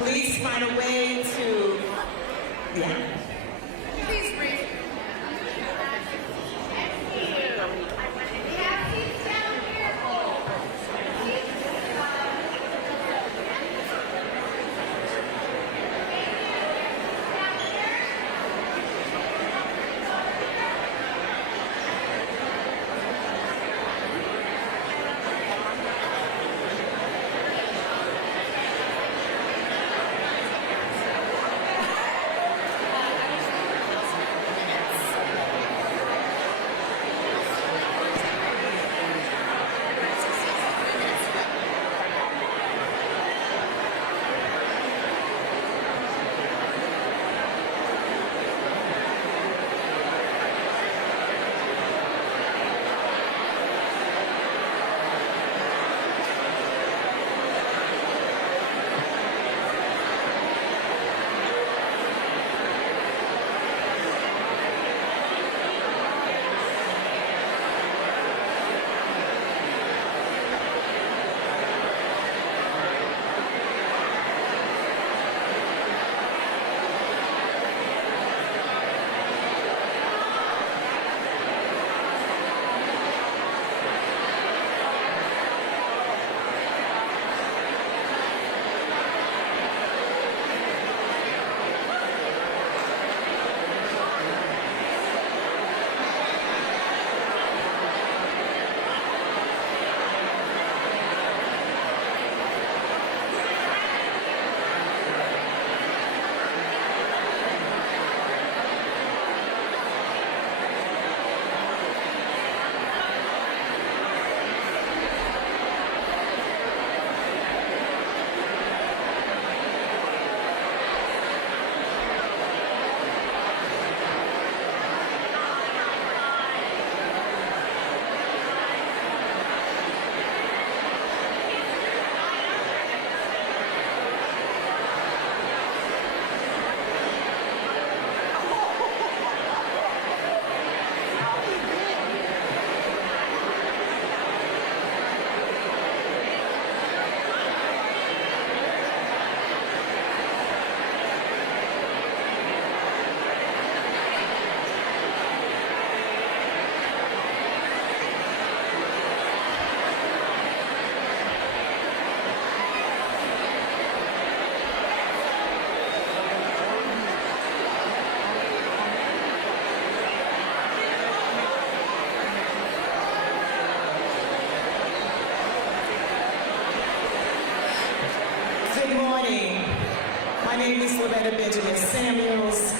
Please find a way to, Please breathe.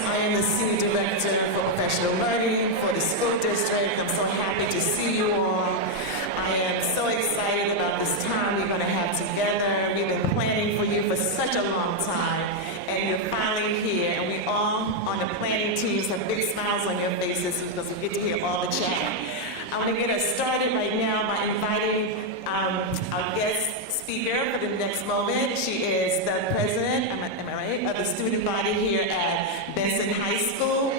I am the Senior Director for Professional Learning for the school district. I'm so happy to see you all. I am so excited about this time we're going to have together. We've been planning for you for such a long time, and you're finally here. And we all on the planning teams have big smiles on your faces because we get to hear all the chat. I want to get us started right now by inviting our guest speaker for the next moment. She is the president, am I right, of the student body here at Benson High School.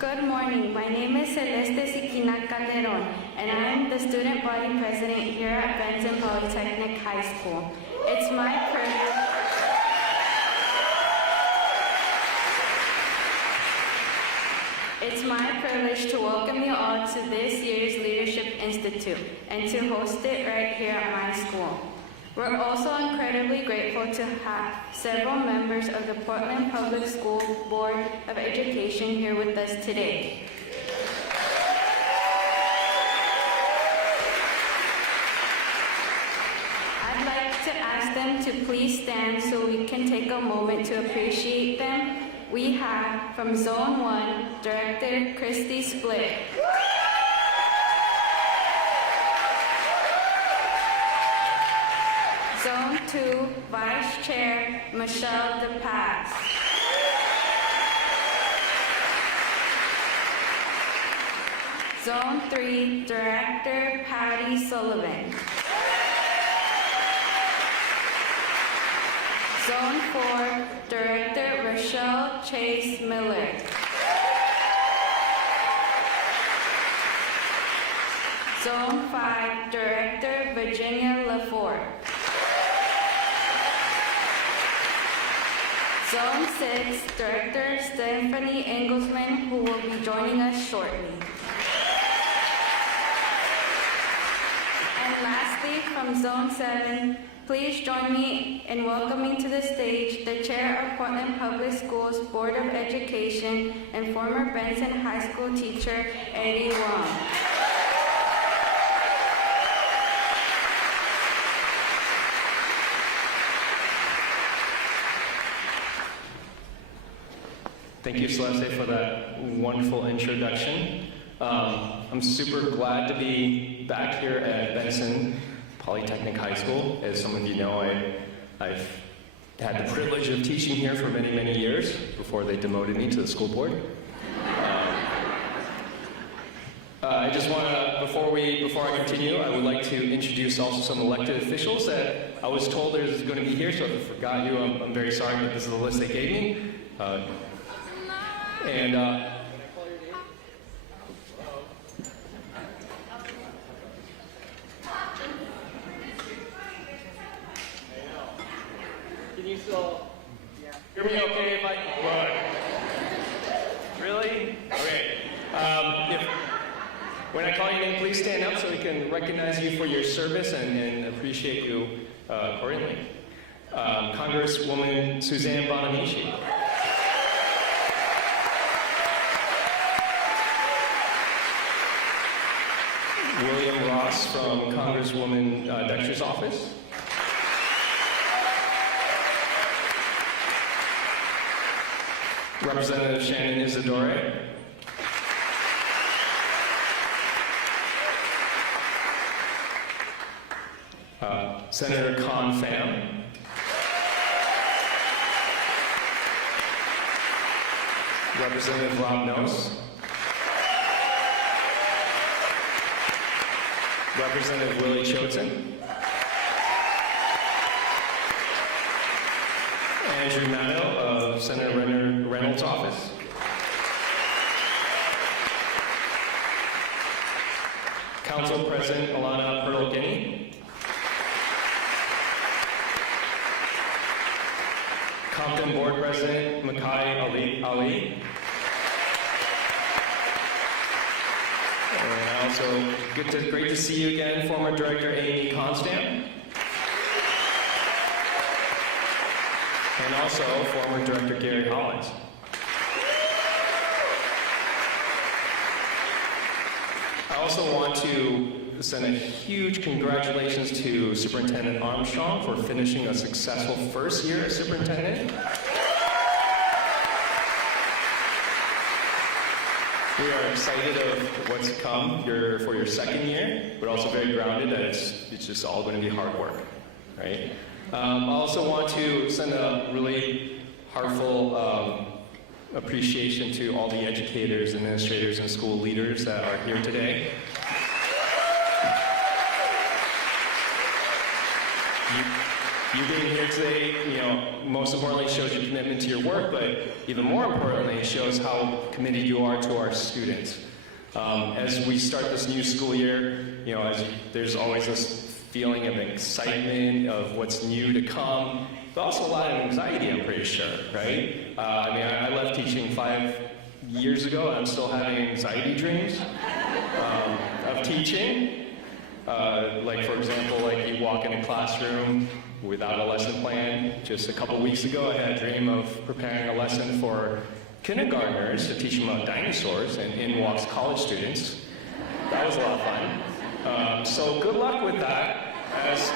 Good morning. My name is Celeste Siquina Calderon, and I am the student body president here at Benson Polytechnic High School. It's my privilege. It's my privilege to welcome you all to this year's Leadership Institute and to host it right here at my school. We're also incredibly grateful to have several members of the Portland Public School Board of Education here with us today. I'd like to ask them to please stand so we can take a moment to appreciate them. We have from Zone 1, Director Christy Split. Zone 2, Vice Chair Michelle DePaz. Zone 3, Director Patty Sullivan. Zone 4, Director Rochelle Chase Miller. Zone 5, Director Virginia LaFord. Zone 6, Director Stephanie Engelsman, who will be joining us shortly. And lastly, from Zone 7, please join me in welcoming to the stage the Chair of Portland Public Schools Board of Education and former Benson High School teacher, Eddie Wong. Thank you, Celeste, for that wonderful introduction. I'm super glad to be back here at Benson Polytechnic High School. As some of you know, I've had the privilege of teaching here for many, many years before they demoted me to the school board. I just want to, before I continue, I would like to introduce also some elected officials that I was told there's going to be here, so if I forgot you, I'm very sorry, but this is the list they gave me. Can you still hear me okay if I... What? Really? Okay. When I call your name, please stand up so we can recognize you for your service and appreciate you accordingly. Congresswoman Suzanne Bonamici. William Ross from Congresswoman Dexter's office. Representative Shannon Isidore. Senator Con Pham. Representative Rob Nose. Representative Willie Choten. Andrew Maddow of Senator Reynolds' office. Council President Alana Perl-Guinea. Compton Board President Makai Ali. And also, great to see you again, former Director Amy Constant. And also, former Director Gary Hollins. I also want to send a huge congratulations to Superintendent Armstrong for finishing a successful first year as superintendent. We are excited of what's to come for your second year, but also very grounded that it's just all going to be hard work, right? I also want to send a really heartfelt appreciation to all the educators, administrators, and school leaders that are here today. You being here today, most importantly, shows your commitment to your work, but even more importantly, it shows how committed you are to our students. As we start this new school year, there's always this feeling of excitement of what's new to come, but also a lot of anxiety, I'm pretty sure, right? I left teaching 5 years ago, and I'm still having anxiety dreams of teaching. For example, you walk in a classroom without a lesson plan. Just a couple weeks ago, I had a dream of preparing a lesson for kindergartners to teach them about dinosaurs, and in walks college students. That was a lot of fun. So good luck with that as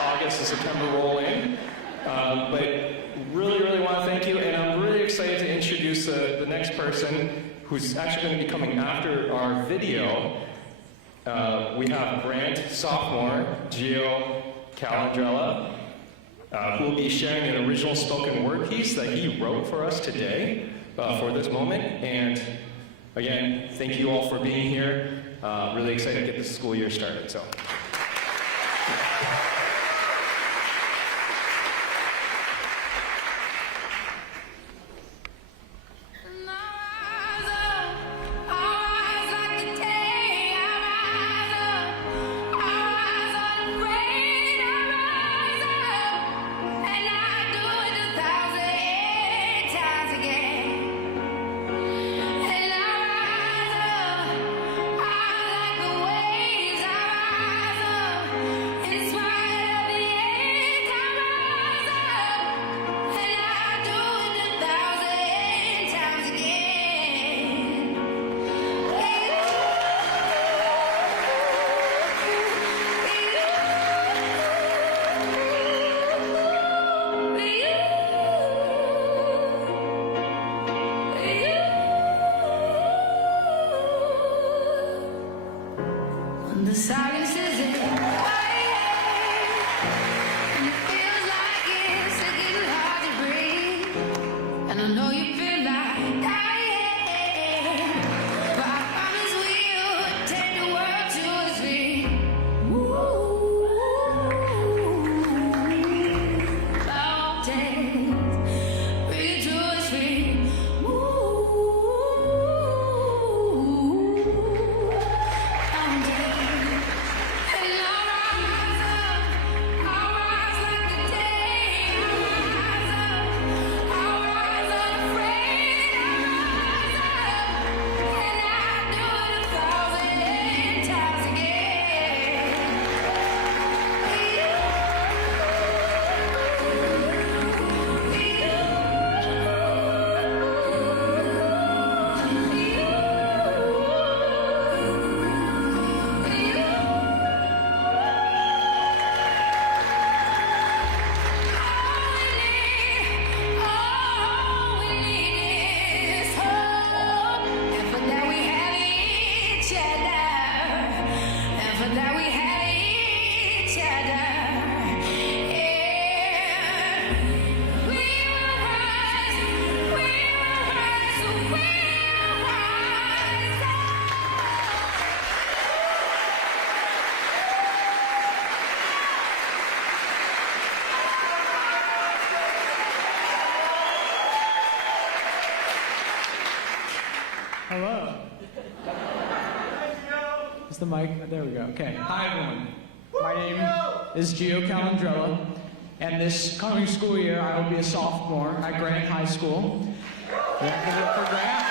August and September roll in. But really, really want to thank you, and I'm really excited to introduce the next person who's actually going to be coming after our video. We have Grant sophomore Gio Calandrella, who will be sharing an original spoken word piece that he wrote for us today for this moment. And again, thank you all for being here. Really excited to get the school year started. So. The silence is quiet, and it feels like it's getting hard to breathe. And I know you feel like dying, but I promise we'll take the world to its feet. Mountains, bring it to its feet. Hello. Is the mic? There we go. Okay. Hi, everyone. My name is Gio Calandrella, and this coming school year I will be a sophomore at Grant High School. Yeah, give it up for Grant.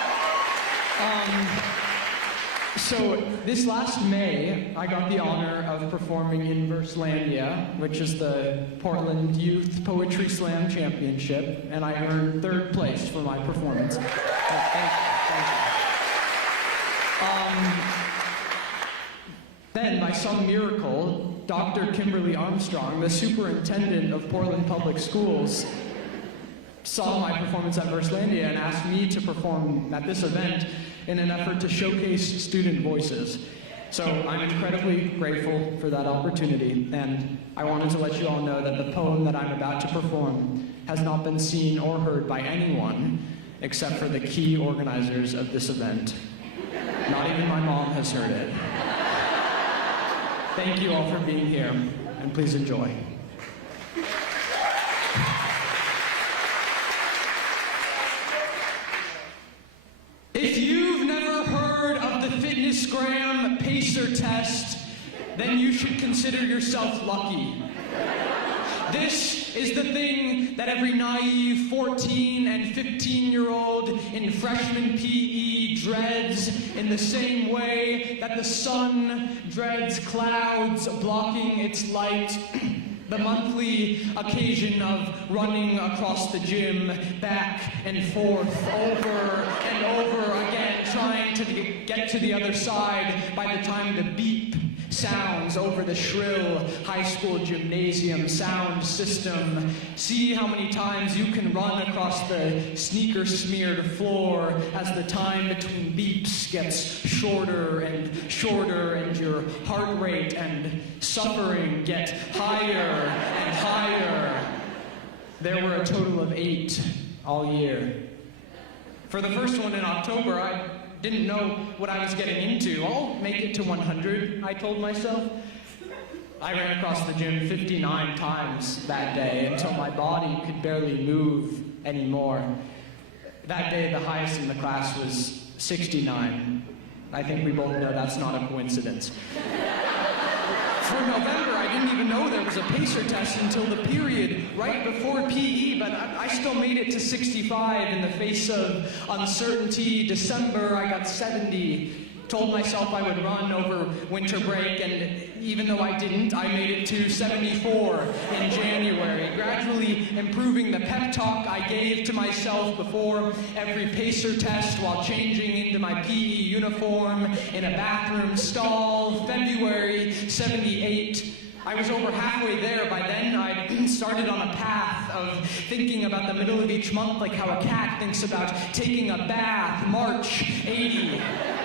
So this last May, I got the honor of performing in Verslandia, which is the Portland Youth Poetry Slam Championship, and I earned 3rd place for my performance. Thank you. Then, by some miracle, Dr. Kimberlee Armstrong, the superintendent of Portland Public Schools, saw my performance at Verslandia and asked me to perform at this event in an effort to showcase student voices. So I'm incredibly grateful for that opportunity, and I wanted to let you all know that the poem that I'm about to perform has not been seen or heard by anyone except for the key organizers of this event. Not even my mom has heard it. Thank you all for being here, and please enjoy. If you've never heard of the FitnessGram Pacer test, then you should consider yourself lucky. This is the thing that every naive 14 and 15-year-old in freshman PE dreads in the same way that the sun dreads clouds blocking its light. The monthly occasion of running across the gym, back and forth, over and over again, trying to get to the other side by the time the beep sounds over the shrill high school gymnasium sound system. See how many times you can run across the sneaker-smeared floor as the time between beeps gets shorter and shorter, and your heart rate and suffering get higher and higher. There were a total of 8 all year. For the first one in October, I didn't know what I was getting into. I'll make it to 100, I told myself. I ran across the gym 59 times that day until my body could barely move anymore. That day, the highest in the class was 69. I think we both know that's not a coincidence. For November, I didn't even know there was a pacer test until the period right before PE, but I still made it to 65 in the face of uncertainty. December, I got 70. Told myself I would run over winter break, and even though I didn't, I made it to 74 in January, gradually improving the pep talk I gave to myself before every pacer test while changing into my PE uniform in a bathroom stall. February, 78. I was over halfway there by then. I'd started on a path of thinking about the middle of each month like how a cat thinks about taking a bath. March, 80.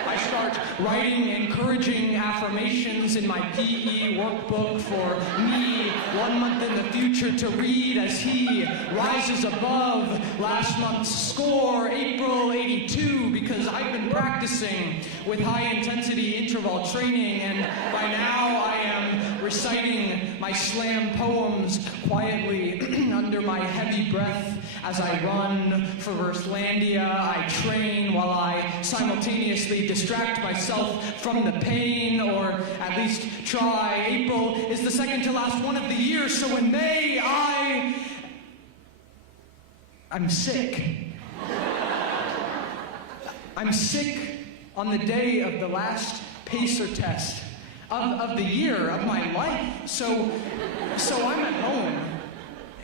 I started start writing encouraging affirmations in my PE workbook for me 1 month in the future to read as he rises above last month's score, April 82, because I've been practicing with high-intensity interval training, and by now I am reciting my slam poems quietly under my heavy breath as I run for Verslandia. I train while I simultaneously distract myself from the pain, or at least try. April is the second to last one of the year, so in May I'm sick. I'm sick on the day of the last pacer test of the year, of my life. So I'm at home,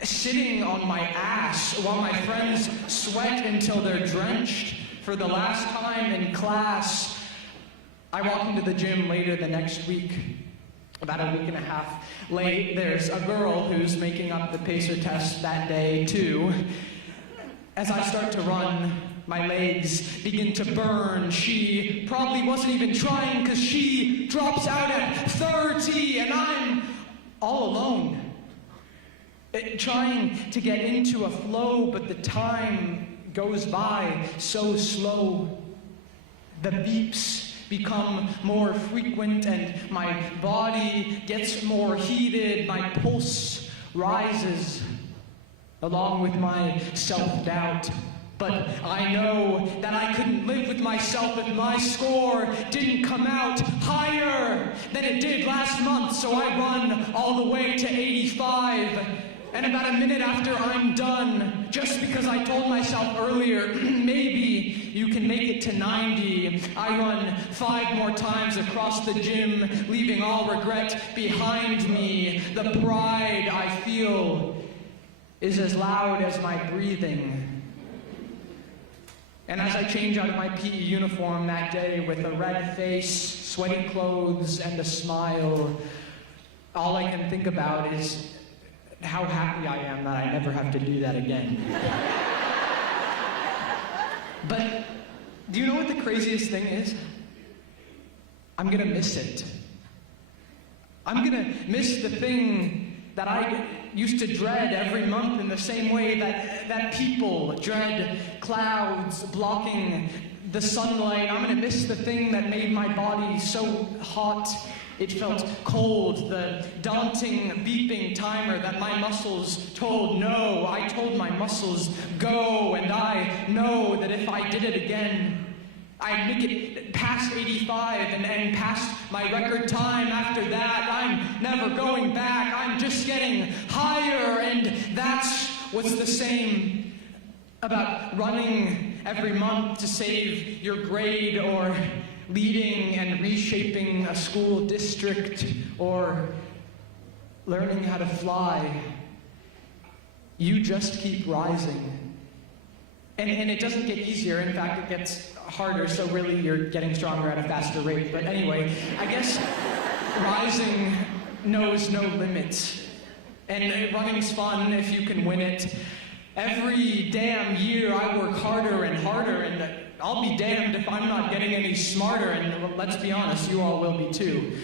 sitting on my ass while my friends sweat until they're drenched for the last time in class. I walk into the gym later the next week. About a week and a half late, there's a girl who's making up the pacer test that day too. As I start to run, my legs begin to burn. She probably wasn't even trying, because she drops out at 30 and I'm all alone. Trying to get into a flow, but the time goes by so slow. The beeps become more frequent and my body gets more heated. My pulse rises along with my self-doubt. But I know that I couldn't live with myself if my score didn't come out higher than it did last month, so I run all the way to 85. And about a minute after I'm done, just because I told myself earlier, maybe you can make it to 90, I run 5 more times across the gym, leaving all regret behind me. The pride I feel is as loud as my breathing. And as I change out of my PE uniform that day with a red face, sweaty clothes, and a smile, all I can think about is how happy I am that I never have to do that again. But do you know what the craziest thing is? I'm gonna miss it. I'm gonna miss the thing that I used to dread every month in the same way that people dread clouds blocking the sunlight. I'm gonna miss the thing that made my body so hot it felt cold, the daunting beeping timer that my muscles told no. I told my muscles go, and I know that if I did it again, I'd make it past 85 and past my record time after that. I'm never going back. I'm just getting higher, and that's what's the same about running every month to save your grade, or leading and reshaping a school district, or learning how to fly. You just keep rising. And it doesn't get easier. In fact, it gets harder, so really you're getting stronger at a faster rate. But anyway, I guess rising knows no limits. And running's fun if you can win it. Every damn year I work harder and harder, and I'll be damned if I'm not getting any smarter, and let's be honest, you all will be too.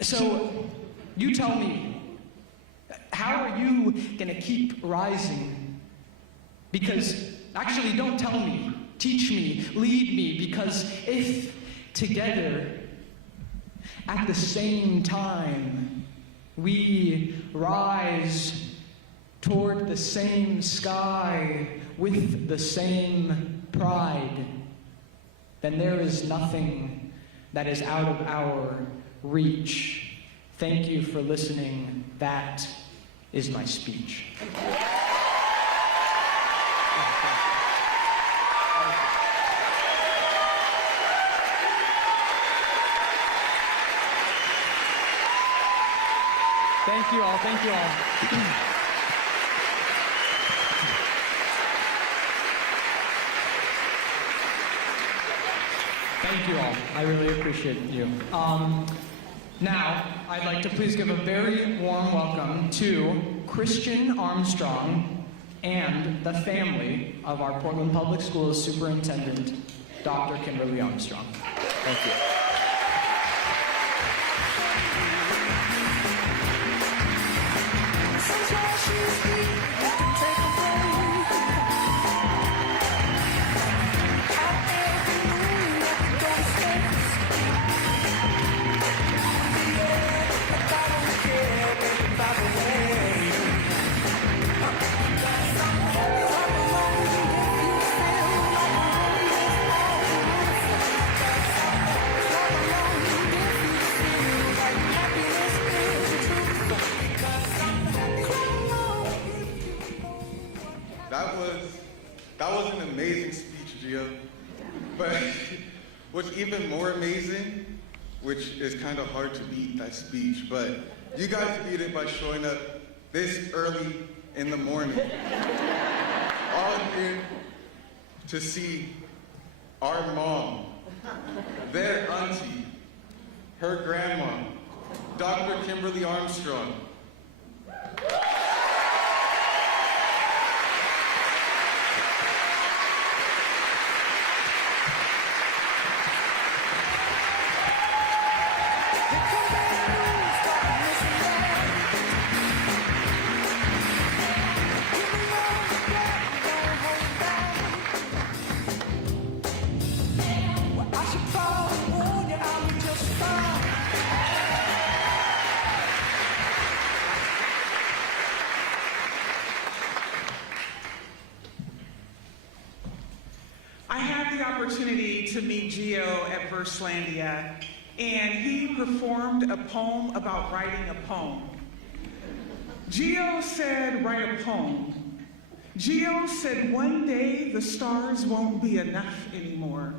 So, you tell me, how are you gonna keep rising? Because, actually, don't tell me, teach me, lead me, because if together, at the same time, we rise toward the same sky with the same pride, then there is nothing that is out of our reach. Thank you for listening. That is my speech. Thank you all. Thank you all. Thank you all. I really appreciate you. Now, I'd like to please give a very warm welcome to Kimberlee Armstrong and the family of our Portland Public Schools Superintendent, Dr. Kimberlee Armstrong. Thank you. That was an amazing speech, Gia. But what's even more amazing, which is kind of hard to beat that speech, but you guys beat it by showing up this early in the morning, all here to see our mom, their auntie, her grandma, Dr. Kimberlee Armstrong. I had the opportunity to meet Gio at Verslandia, and he performed a poem about writing a poem. Gio said, write a poem. Gio said, one day the stars won't be enough anymore.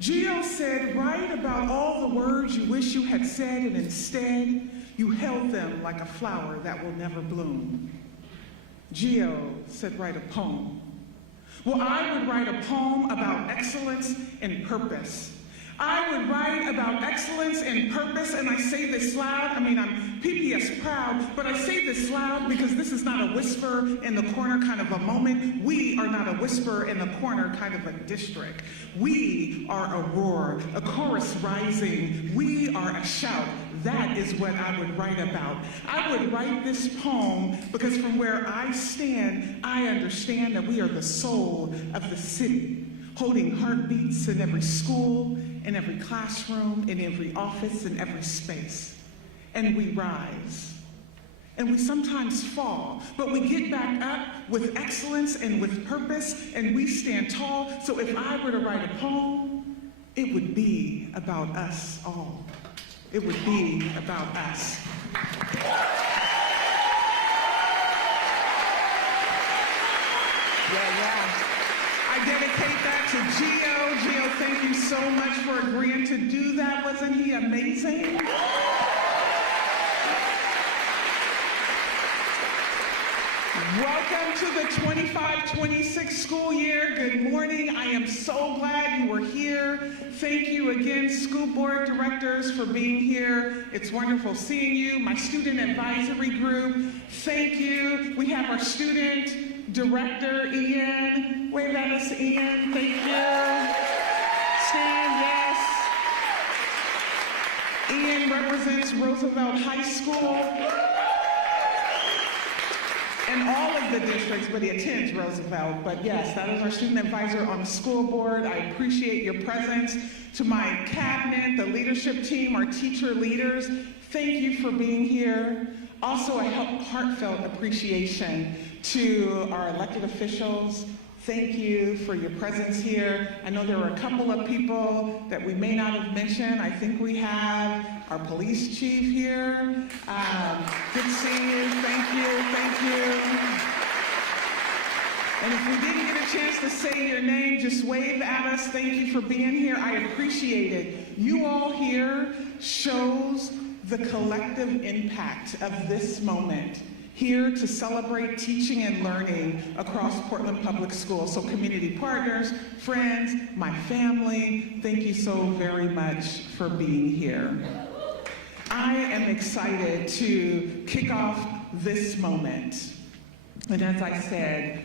Gio said, write about all the words you wish you had said, and instead you held them like a flower that will never bloom. Gio said, write a poem. Well, I would write a poem about excellence and purpose. I would write about excellence and purpose, and I say this loud. I mean, I'm PPS proud, but I say this loud because this is not a whisper in the corner kind of a moment. We are not a whisper in the corner kind of a district. We are a roar, a chorus rising. We are a shout. That is what I would write about. I would write this poem because from where I stand, I understand that we are the soul of the city, holding heartbeats in every school, in every classroom, in every office, in every space. And we rise. And we sometimes fall, but we get back up with excellence and with purpose, and we stand tall. So if I were to write a poem, it would be about us all. It would be about us. I dedicate that to Gio. Gio, thank you so much for agreeing to do that. Wasn't he amazing? Welcome to the 25-26 school year. Good morning. I am so glad you were here. Thank you again, school board directors, for being here. It's wonderful seeing you. My student advisory group, thank you. We have our student director, Ian. Wave at us, Ian. Thank you. Stand, yes. Ian represents Roosevelt High School and all of the districts, but he attends Roosevelt. But yes, that is our student advisor on the school board. I appreciate your presence. To my cabinet, the leadership team, our teacher leaders, thank you for being here. Also, a heartfelt appreciation to our elected officials. Thank you for your presence here. I know there were a couple of people that we may not have mentioned. I think we have our police chief here. Good seeing you. Thank you. Thank you. And if we didn't get a chance to say your name, just wave at us. Thank you for being here. I appreciate it. You all here shows the collective impact of this moment, here to celebrate teaching and learning across Portland Public Schools. So community partners, friends, my family, thank you so very much for being here. I am excited to kick off this moment. And as I said,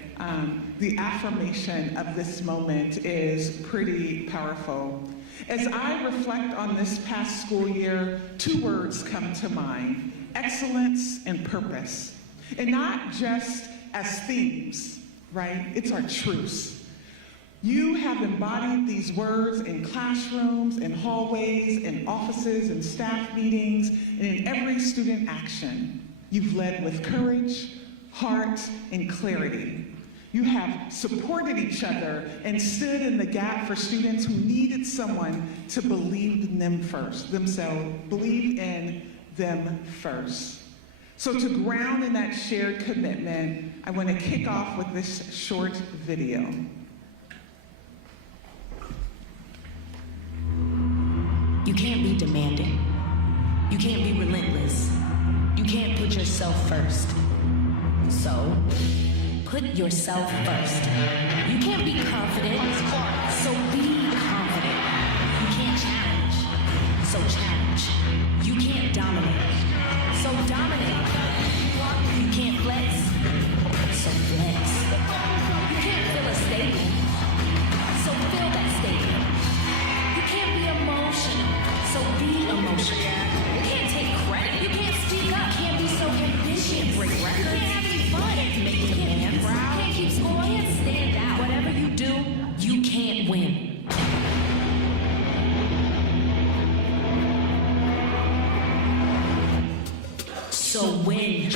the affirmation of this moment is pretty powerful. As I reflect on this past school year, 2 words come to mind: excellence and purpose. And not just as themes, right? It's our truths. You have embodied these words in classrooms, in hallways, in offices, in staff meetings, and in every student action. You've led with courage, heart, and clarity. You have supported each other and stood in the gap for students who needed someone to believe in them first, believe in them first. So to ground in that shared commitment, I want to kick off with this short video. You can't be demanding. You can't be relentless. You can't put yourself first. So, put yourself first. You can't be confident. So be confident. You can't challenge. So challenge. You can't dominate. So dominate. You can't flex. So flex. You can't fill a statement. So fill that statement. You can't be emotional. So be emotional. You can't take credit. You can't speak up. You can't be so ambitious. You can't break records. You can't have any fun. You can't make demands. You can't keep score. You can't stand out. Whatever you do, you can't win. So win.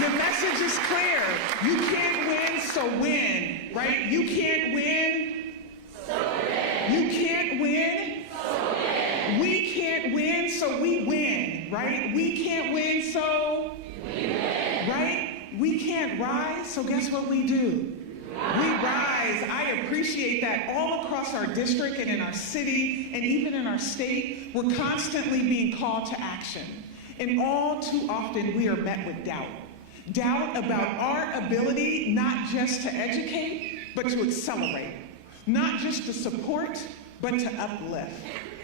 The message is clear. You can't win, so win, right? You can't win, so win. You can't win, so win. We can't win, so we win, right? We can't win, so we win, right? We can't rise, so guess what we do? We rise. I appreciate that. All across our district and in our city and even in our state, we're constantly being called to action. And all too often we are met with doubt. Doubt about our ability not just to educate, but to accelerate. Not just to support, but to uplift.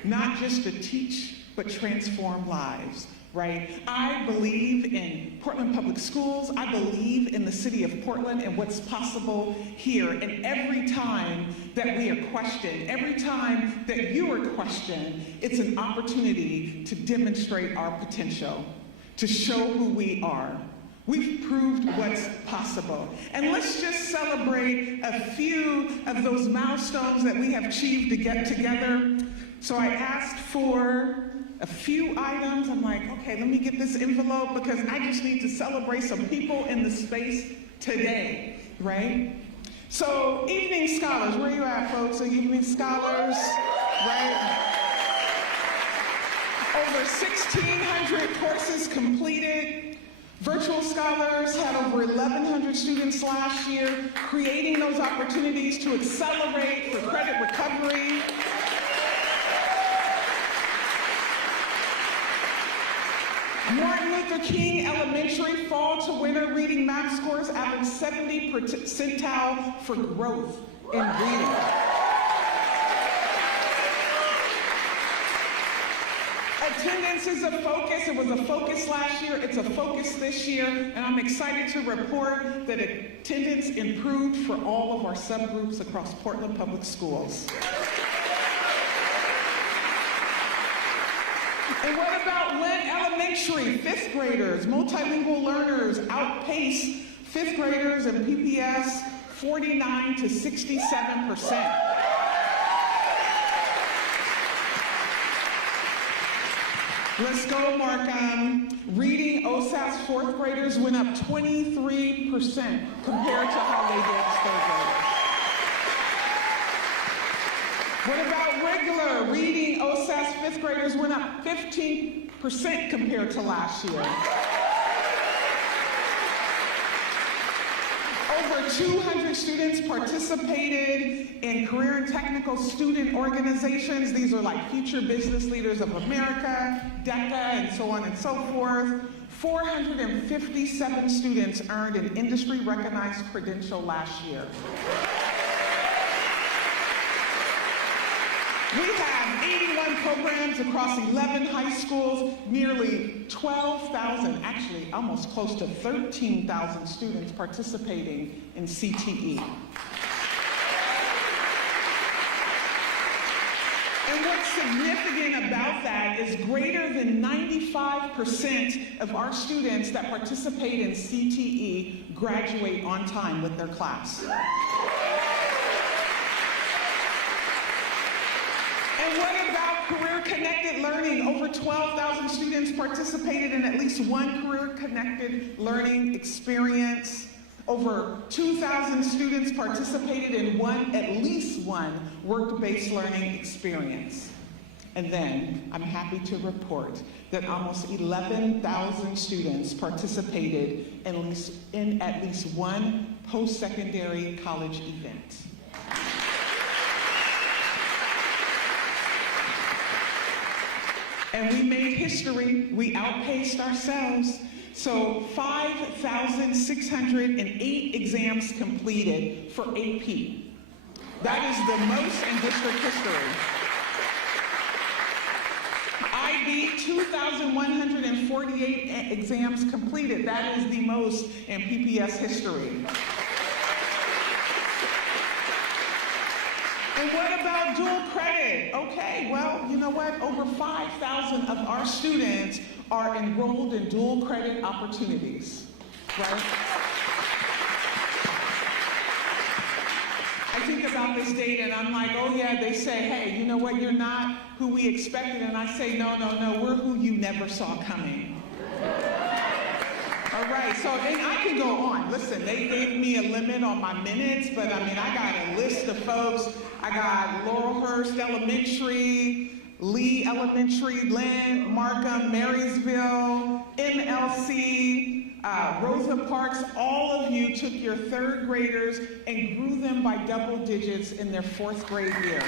Not just to teach, but transform lives, right? I believe in Portland Public Schools. I believe in the city of Portland and what's possible here. And every time that we are questioned, every time that you are questioned, it's an opportunity to demonstrate our potential, to show who we are. We've proved what's possible. And let's just celebrate a few of those milestones that we have achieved to get together. So I asked for a few items. I'm like, okay, let me get this envelope because I just need to celebrate some people in the space today, right? So evening scholars, where are you at, folks? So evening scholars, right? Over 1,600 courses completed. Virtual scholars had over 1,100 students last year, creating those opportunities to accelerate for credit recovery. Martin Luther King Elementary Fall to Winter Reading Math scores averaged 70 percentile for growth in reading. Attendance is a focus. It was a focus last year. It's a focus this year. And I'm excited to report that attendance improved for all of our subgroups across Portland Public Schools. And what about Lent Elementary? 5th graders, multilingual learners outpaced 5th graders and PPS 49 to 67%. Let's go, Markham. Reading OSAS 4th graders went up 23% compared to how they did 3rd graders. What about regular? Reading OSAS 5th graders went up 15% compared to last year. Over 200 students participated in career and technical student organizations. These are like Future Business Leaders of America, DECA, and so on and so forth. 457 students earned an industry-recognized credential last year. We have 81 programs across 11 high schools, nearly 12,000, actually almost close to 13,000 students participating in CTE. And what's significant about that is greater than 95% of our students that participate in CTE graduate on time with their class. And what about career-connected learning? Over 12,000 students participated in at least one career-connected learning experience. Over 2,000 students participated in at least one work-based learning experience. And then I'm happy to report that almost 11,000 students participated in at least one post-secondary college event. And we made history. We outpaced ourselves. So 5,608 exams completed for AP. That is the most in district history. IB, 2,148 exams completed. That is the most in PPS history. And what about dual credit? Okay, well, you know what? Over 5,000 of our students are enrolled in dual credit opportunities, right? I think about this data and I'm like, oh yeah, they say, hey, you know what? You're not who we expected. And I say, no, we're who you never saw coming. All right, so and I can go on. Listen, they gave me a limit on my minutes, but I mean, I got a list of folks. I got Laurelhurst Elementary, Lee Elementary, Lynn, Markham, Marysville, MLC, Rosa Parks. All of you took your third graders and grew them by double digits in their fourth grade year.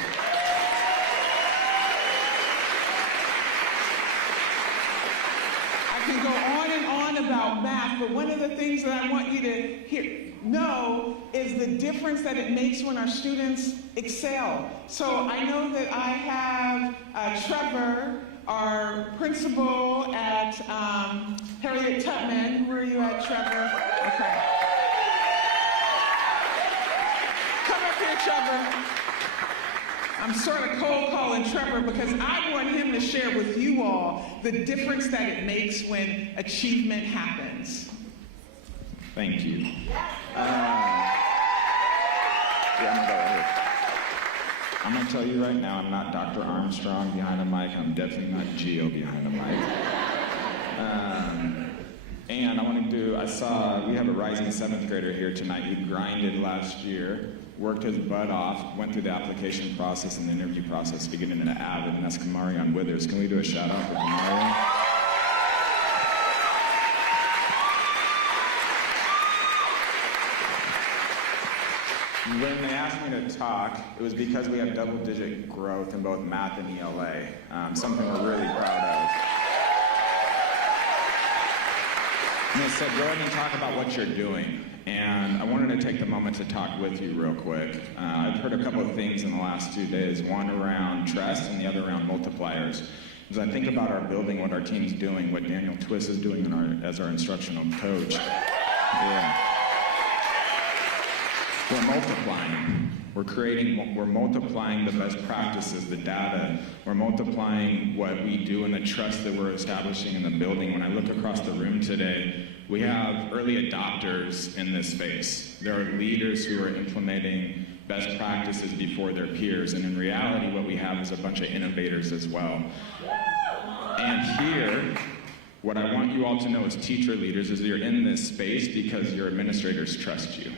I can go on and on about math, but one of the things that I want you to know is the difference that it makes when our students excel. So I know that I have Trevor, our principal at Harriet Tubman. Where are you at, Trevor? Okay. Come up here, Trevor. I'm sort of cold calling Trevor because I want him to share with you all the difference that it makes when achievement happens. Thank you. Yeah, I'm gonna go right here. I'm gonna tell you right now, I'm not Dr. Armstrong behind a mic. I'm definitely not Geo behind a mic. And I want to I saw we have a rising 7th grader here tonight who grinded last year, worked his butt off, went through the application process and the interview process to get into Avid, and that's Kamarion Withers. Can we do a shout out for Kamarion? When they asked me to talk, it was because we have double-digit growth in both math and ELA, something we're really proud of. And they said, go ahead and talk about what you're doing. And I wanted to take the moment to talk with you real quick. I've heard a couple of things in the last 2 days, one around trust and the other around multipliers. As I think about our building, what our team's doing, what Daniel Twist is doing as our instructional coach. Yeah. We're multiplying. We're multiplying the best practices, the data. We're multiplying what we do and the trust that we're establishing in the building. When I look across the room today, we have early adopters in this space. There are leaders who are implementing best practices before their peers. And in reality, what we have is a bunch of innovators as well. And here, what I want you all to know as teacher leaders is that you're in this space because your administrators trust you.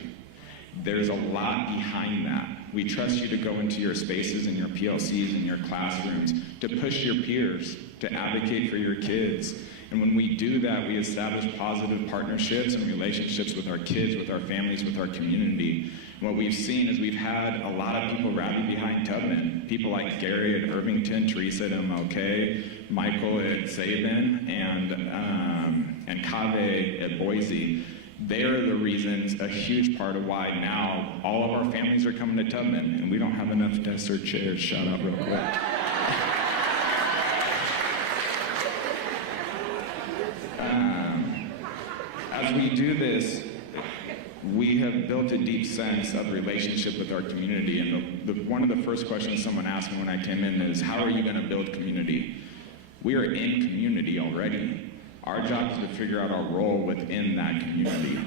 There's a lot behind that. We trust you to go into your spaces and your PLCs and your classrooms, to push your peers, to advocate for your kids. And when we do that, we establish positive partnerships and relationships with our kids, with our families, with our community. And what we've seen is we've had a lot of people rally behind Tubman. People like Gary at Irvington, Teresa at MLK, Michael at Sabin, and Kave at Boise. They're the reasons, a huge part of why now all of our families are coming to Tubman. And We don't have enough desks or chairs. Shout out real quick. As we do this, we have built a deep sense of relationship with our community, and one of the first questions someone asked me when I came in is, how are you going to build community? We are in community already. Our job is to figure out our role within that community.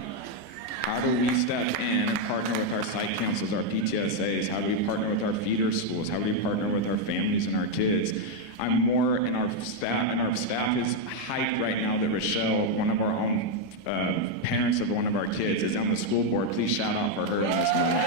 How do we step in and partner with our site councils, our PTSAs? How do we partner with our feeder schools? How do we partner with our families and our kids? I'm more in our staff is hyped right now that Rochelle, one of our own parents of one of our kids, is on the school board. Please shout out for her in this moment.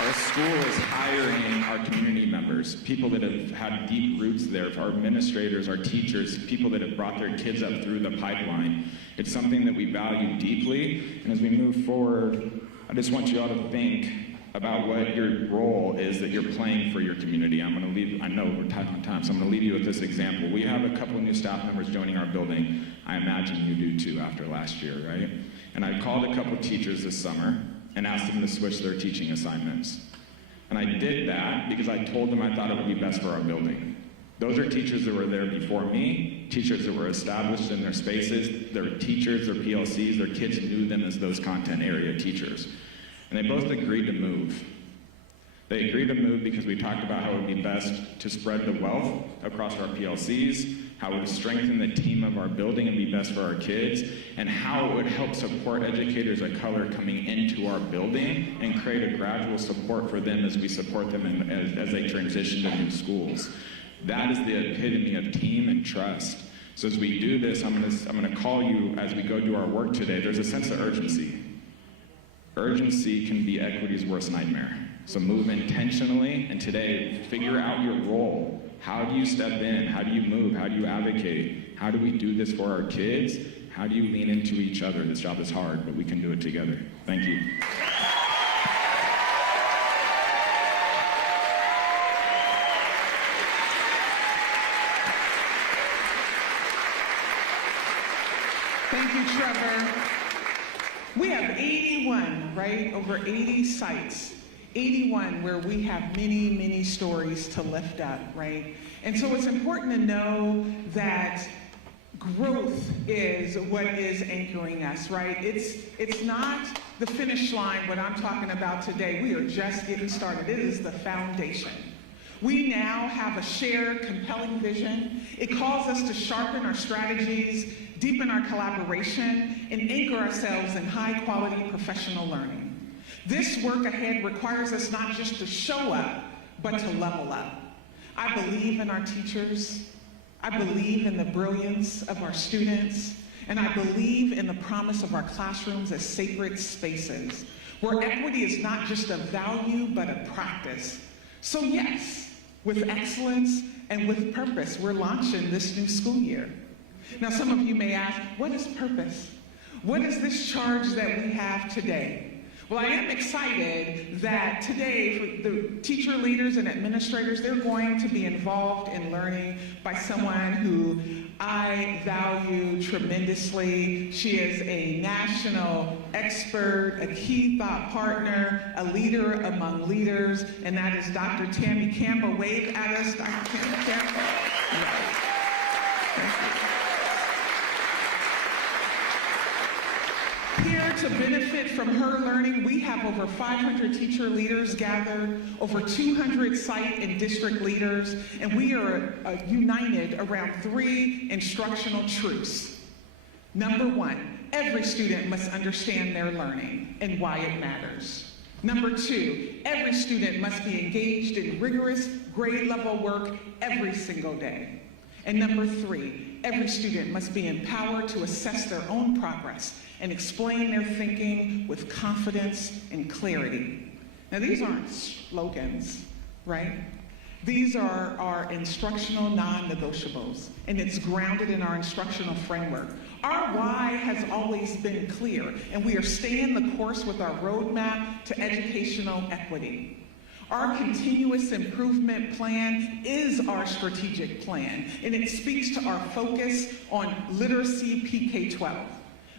Our school is hiring our community members, people that have had deep roots there, our administrators, our teachers, people that have brought their kids up through the pipeline. It's something that we value deeply, and as we move forward, I just want you all to think about what your role is that you're playing for your community. I'm going to leave, I know we're tight on time, so I'm going to leave you with this example. We have a couple of new staff members joining our building. I imagine you do too after last year, right? And I called a couple of teachers this summer and asked them to switch their teaching assignments. And I did that because I told them I thought it would be best for our building. Those are teachers that were there before me, teachers that were established in their spaces, their teachers, their PLCs, their kids knew them as those content area teachers. And they both agreed to move. They agreed to move because we talked about how it would be best to spread the wealth across our PLCs, how it would strengthen the team of our building and be best for our kids, and how it would help support educators of color coming into our building and create a gradual support for them as we support them as they transition to new schools. That is the epitome of team and trust. So as we do this, I'm gonna call you as we go do our work today. There's a sense of urgency. Urgency can be equity's worst nightmare. So move intentionally, and today, figure out your role. How do you step in? How do you move? How do you advocate? How do we do this for our kids? How do you lean into each other? This job is hard, but we can do it together. Thank you. Thank you, Trevor. We have 81, right? Over 80 sites. 81 where we have many, many stories to lift up, right? And so it's important to know that growth is what is anchoring us, right? It's not the finish line, what I'm talking about today. We are just getting started. It is the foundation. We now have a shared, compelling vision. It calls us to sharpen our strategies, deepen our collaboration, and anchor ourselves in high-quality professional learning. This work ahead requires us not just to show up, but to level up. I believe in our teachers. I believe in the brilliance of our students. And I believe in the promise of our classrooms as sacred spaces, where equity is not just a value, but a practice. So yes, with excellence and with purpose, we're launching this new school year. Now, some of you may ask, what is purpose? What is this charge that we have today? Well, I am excited that today, for the teacher leaders and administrators, they're going to be involved in learning by someone who I value tremendously. She is a national expert, a key thought partner, a leader among leaders, and that is Dr. Tammy Campbell. Wave at us, Dr. Tammy Campbell. Right. Thank you. Here to benefit from her learning, we have over 500 teacher leaders gathered, over 200 site and district leaders, and we are united around 3 instructional truths. Number 1, every student must understand their learning and why it matters. Number 2, every student must be engaged in rigorous grade level work every single day. And number 3, every student must be empowered to assess their own progress and explain their thinking with confidence and clarity. Now, these aren't slogans, right? These are our instructional non-negotiables, and it's grounded in our instructional framework. Our why has always been clear, and we are staying the course with our roadmap to educational equity. Our continuous improvement plan is our strategic plan, and it speaks to our focus on literacy PK-12.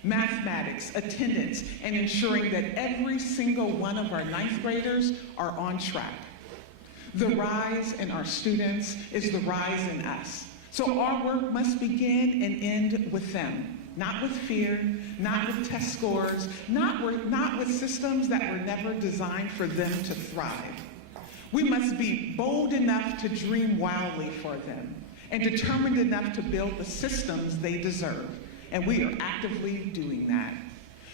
mathematics, attendance, and ensuring that every single one of our ninth graders are on track. The rise in our students is the rise in us. So our work must begin and end with them, not with fear, not with test scores, not with systems that were never designed for them to thrive. We must be bold enough to dream wildly for them and determined enough to build the systems they deserve. And we are actively doing that.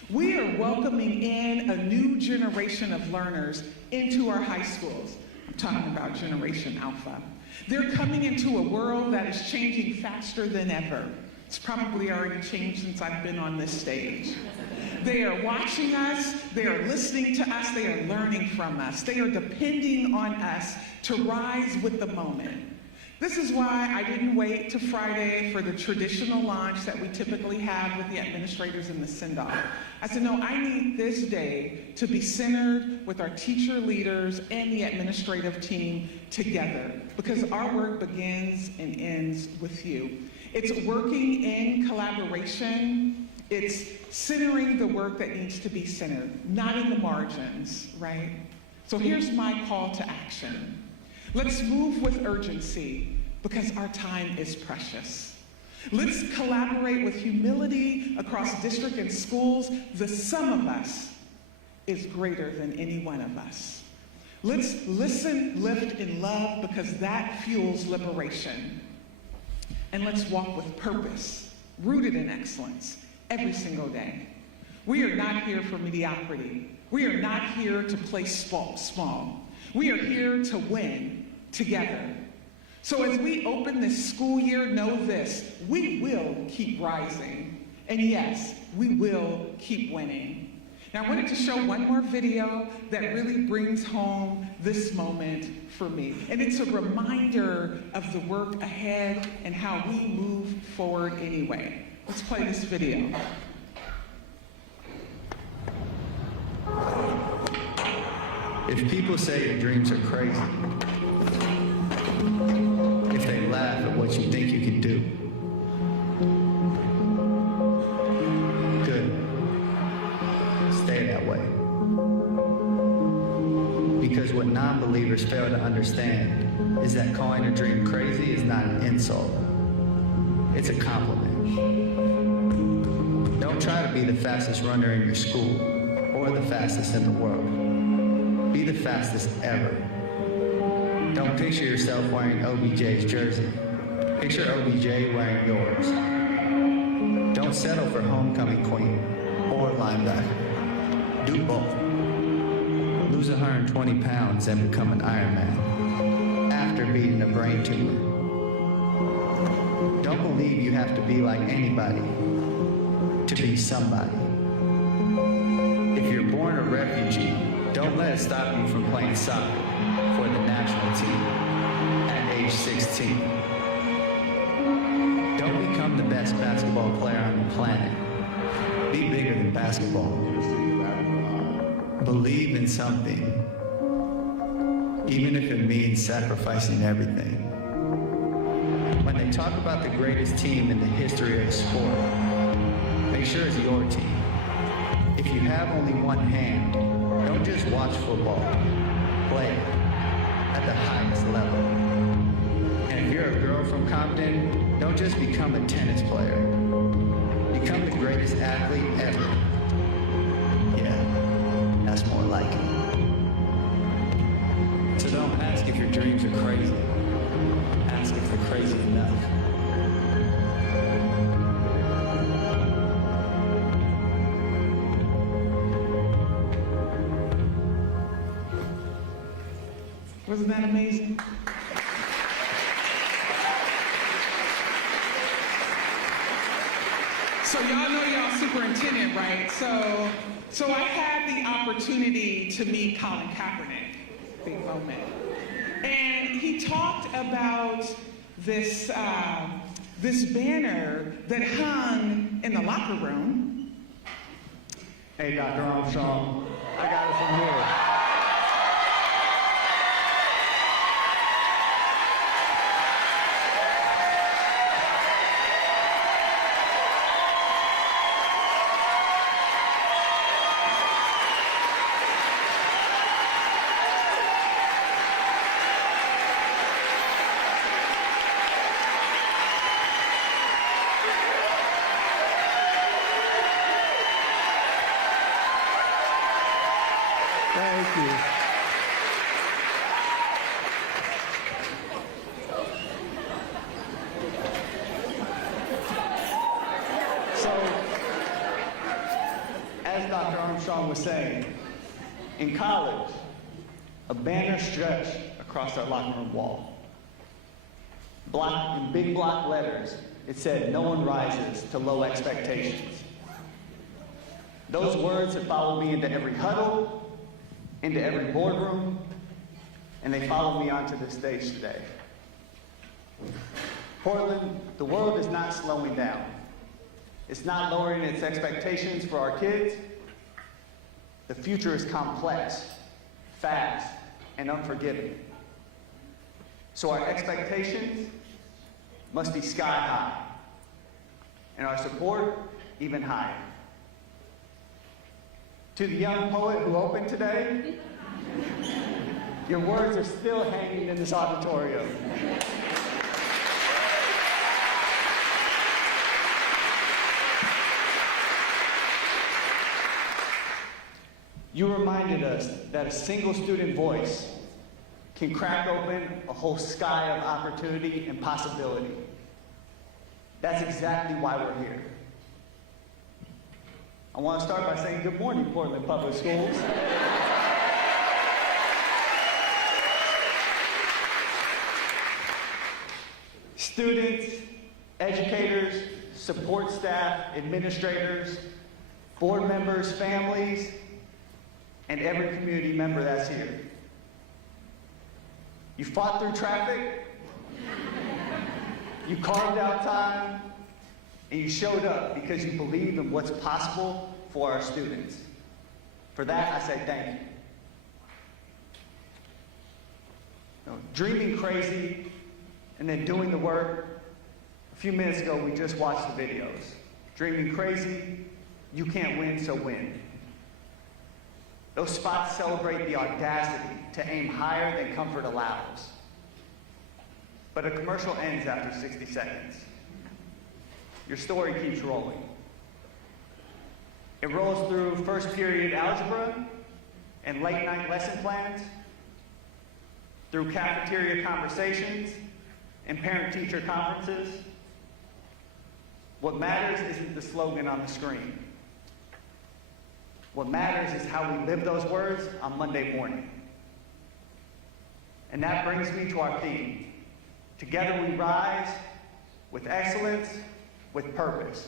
We are welcoming in a new generation of learners into our high schools. I'm talking about Generation Alpha. They're coming into a world that is changing faster than ever. It's probably already changed since I've been on this stage. They are watching us, they are listening to us, they are learning from us. They are depending on us to rise with the moment. This is why I didn't wait to Friday for the traditional launch that we typically have with the administrators and the send-off. I said, no, I need this day to be centered with our teacher leaders and the administrative team together, because our work begins and ends with you. It's working in collaboration. It's centering the work that needs to be centered, not in the margins, right? So here's my call to action. Let's move with urgency because our time is precious. Let's collaborate with humility across district and schools. The sum of us is greater than any one of us. Let's listen, lift, and love because that fuels liberation. And let's walk with purpose, rooted in excellence, every single day. We are not here for mediocrity. We are not here to play small. We are here to win together. So as we open this school year, know this, we will keep rising. And yes, we will keep winning. Now I wanted to show one more video that really brings home this moment for me. And it's a reminder of the work ahead and how we move forward anyway. Let's play this video. If people say your dreams are crazy, if they laugh at what you think you can do, good. Stay that way. Because what non-believers fail to understand is that calling a dream crazy is not an insult. It's a compliment. Don't try to be the fastest runner in your school or the fastest in the world. Be the fastest ever. Don't picture yourself wearing OBJ's jersey. Picture OBJ wearing yours. Don't settle for homecoming queen or linebacker. Do both. Lose 120 pounds and become an Ironman after beating a brain tumor. Don't believe you have to be like anybody to be somebody. If you're born a refugee, don't let it stop you from playing soccer for the national team at age 16. Don't become the best basketball player on the planet. Be bigger than basketball. Believe in something, even if it means sacrificing everything. When they talk about the greatest team in the history of the sport, make sure it's your team. If you have only one hand, don't just watch football, play it at the highest level. And if you're a girl from Compton, don't just become a tennis player. Become the greatest athlete ever. Yeah, that's more like it. So don't ask if your dreams are crazy. Ask if they're crazy enough. Wasn't that amazing? So y'all know y'all superintendent, right? So I had the opportunity to meet Colin Kaepernick, big moment. And he talked about this, this banner that hung in the locker room. Hey, Dr. Armstrong, I got it from here. So, as Dr. Armstrong was saying, in college, a banner stretched across our locker room wall. In big block letters, it said, "No one rises to low expectations." Those words have followed me into every huddle, into every boardroom, and they follow me onto this stage today. Portland, the world is not slowing down. It's not lowering its expectations for our kids. The future is complex, fast, and unforgiving. So our expectations must be sky high, and our support even higher. To the young poet who opened today, your words are still hanging in this auditorium. You reminded us that a single student voice can crack open a whole sky of opportunity and possibility. That's exactly why we're here. I want to start by saying good morning, Portland Public Schools. Students, educators, support staff, administrators, board members, families, and every community member that's here. You fought through traffic, you carved out time, and you showed up because you believe in what's possible for our students. For that, I say thank you. Dreaming crazy and then doing the work. A few minutes ago, we just watched the videos. Dreaming crazy, you can't win, so win. Those spots celebrate the audacity to aim higher than comfort allows. But a commercial ends after 60 seconds. Your story keeps rolling. It rolls through first period algebra and late night lesson plans, through cafeteria conversations and parent-teacher conferences. What matters isn't the slogan on the screen. What matters is how we live those words on Monday morning. And that brings me to our theme. Together we rise with excellence, with purpose.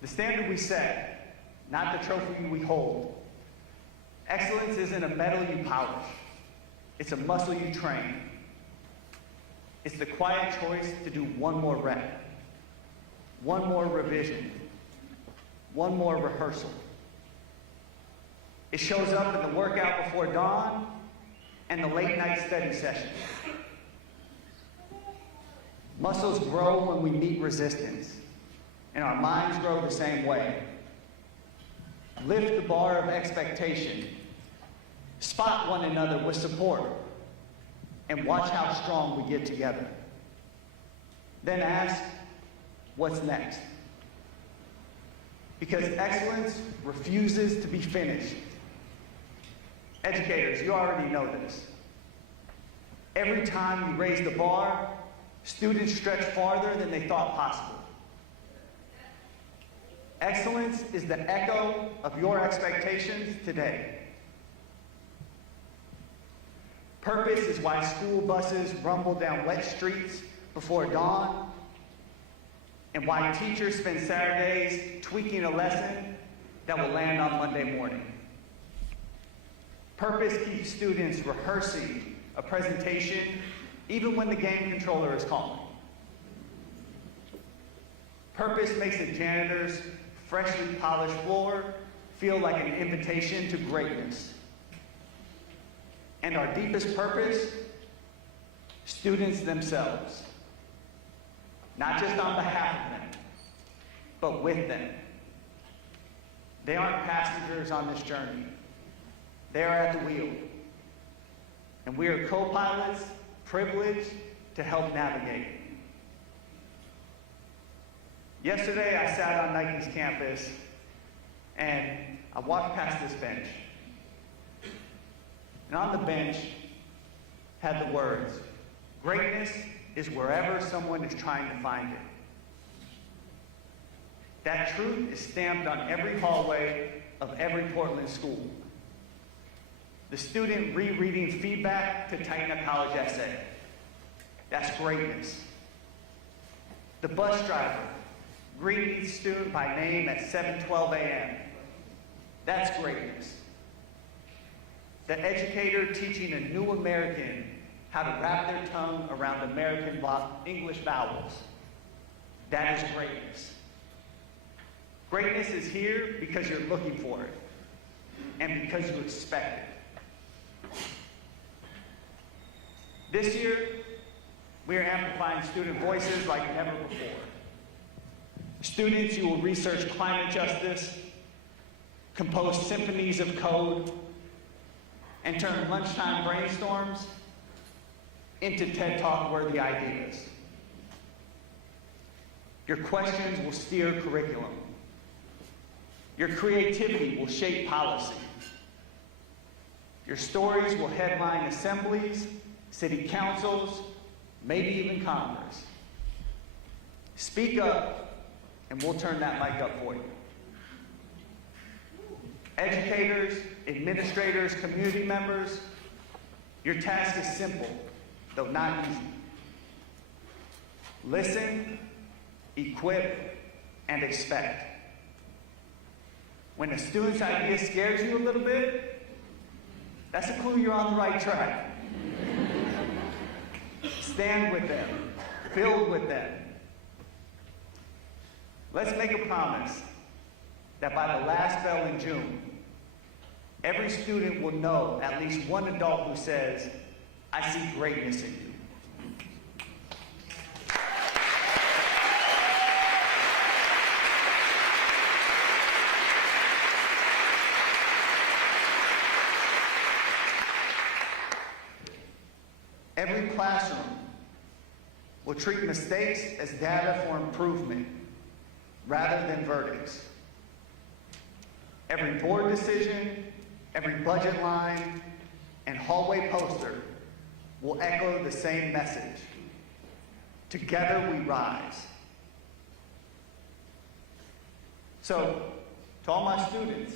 The standard we set, not the trophy we hold. Excellence isn't a medal you polish. It's a muscle you train. It's the quiet choice to do one more rep, one more revision, one more rehearsal. It shows up in the workout before dawn and the late night study session. Muscles grow when we meet resistance, and our minds grow the same way. Lift the bar of expectation, spot one another with support, and watch how strong we get together. Then ask, what's next? Because excellence refuses to be finished. Educators, you already know this. Every time you raise the bar, students stretch farther than they thought possible. Excellence is the echo of your expectations today. Purpose is why school buses rumble down wet streets before dawn, and why teachers spend Saturdays tweaking a lesson that will land on Monday morning. Purpose keeps students rehearsing a presentation even when the game controller is calling. Purpose makes the janitor's freshly polished floor feel like an invitation to greatness. And our deepest purpose, students themselves. Not just on behalf of them, but with them. They aren't passengers on this journey. They are at the wheel. And we are co-pilots, privileged to help navigate. Yesterday, I sat on Nike's campus, and I walked past this bench. And on the bench had the words, "Greatness is wherever someone is trying to find it. That truth is stamped on every hallway of every Portland school. The student rereading feedback to tighten a college essay. That's greatness. The bus driver greeting each student by name at 7:12 a.m. That's greatness. The educator teaching a new American how to wrap their tongue around American English vowels. That is greatness. Greatness is here because you're looking for it and because you expect it. This year, we are amplifying student voices like never before. Students, you will research climate justice, compose symphonies of code, and turn lunchtime brainstorms into TED Talk-worthy ideas. Your questions will steer curriculum. Your creativity will shape policy. Your stories will headline assemblies, city councils, maybe even Congress. Speak up, and we'll turn that mic up for you. Educators, administrators, community members, your task is simple, though not easy. Listen, equip, and expect. When a student's idea scares you a little bit, that's a clue you're on the right track. Stand with them, build with them. Let's make a promise that by the last bell in June, every student will know at least one adult who says, "I see greatness in you." Every classroom will treat mistakes as data for improvement rather than verdicts. Every board decision, every budget line, and hallway poster will echo the same message. Together we rise. So, to all my students,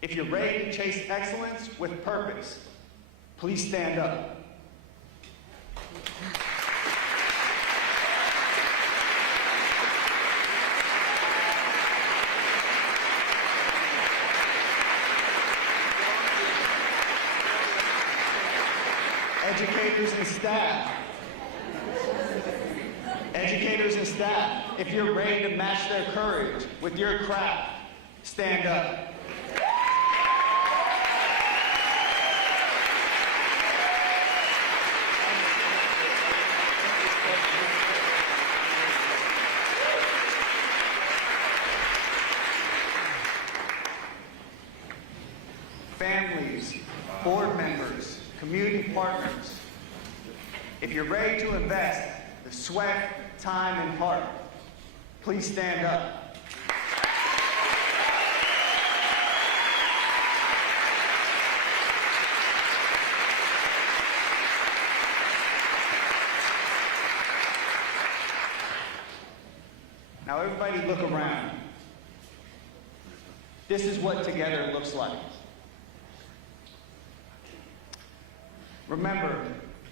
if you're ready to chase excellence with purpose, please stand up. Educators and staff, if you're ready to match their courage with your craft, stand up. Families, board members, community partners, if you're ready to invest the sweat, time, and heart, please stand up. Now everybody look around. This is what together looks like. Remember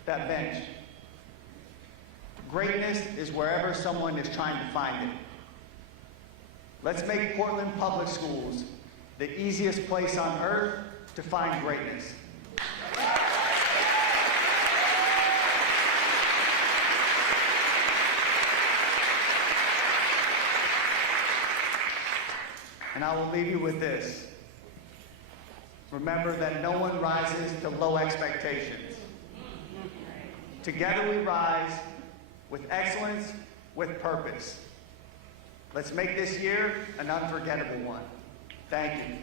that bench. Greatness is wherever someone is trying to find it. Let's make Portland Public Schools the easiest place on earth to find greatness. And I will leave you with this. Remember that no one rises to low expectations. Together we rise with excellence, with purpose. Let's make this year an unforgettable one. Thank you.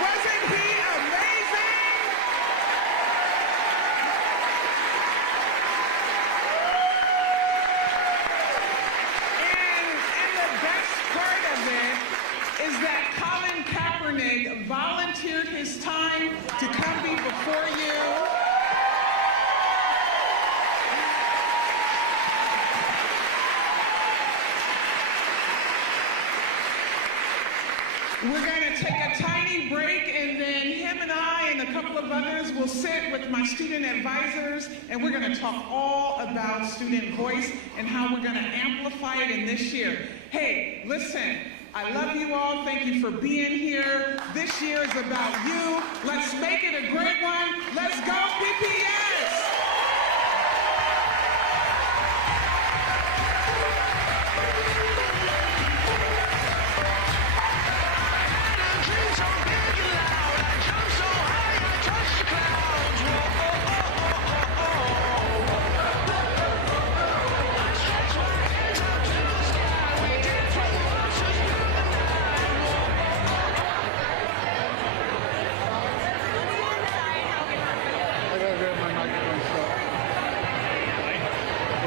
Wasn't he amazing? We're going to take a tiny break, and then him and I and a couple of others will sit with my student advisors, and we're going to talk all about student voice and how we're going to amplify it in this year. Hey, listen, I love you all. Thank you for being here. This year is about you. Let's make it a great one. Let's go, PPS!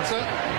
What's up?